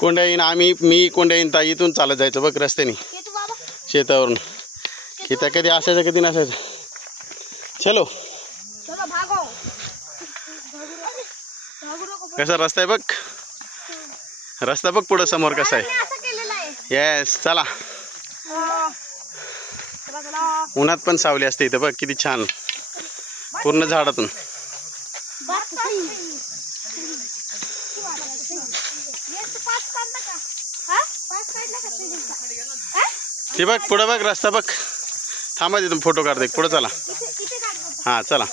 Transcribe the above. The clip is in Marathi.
कोंड्या येईन मी कोंड्या येईन ताई इथून चालत जायचं बघ रस्त्याने शेतावरून. शेता कधी असायचं कधी नसायचं. चलो कसा रस्ता आहे बघ. रस्ता बघ पुढं समोर कसा आहे. येस चला. उन्हात पण सावली असते इथं बघ किती छान पूर्ण झाडातून. ते बघ पुढं बघ रस्ता बघ. थांबा तिथून फोटो काढते पुढं चला. हां चला.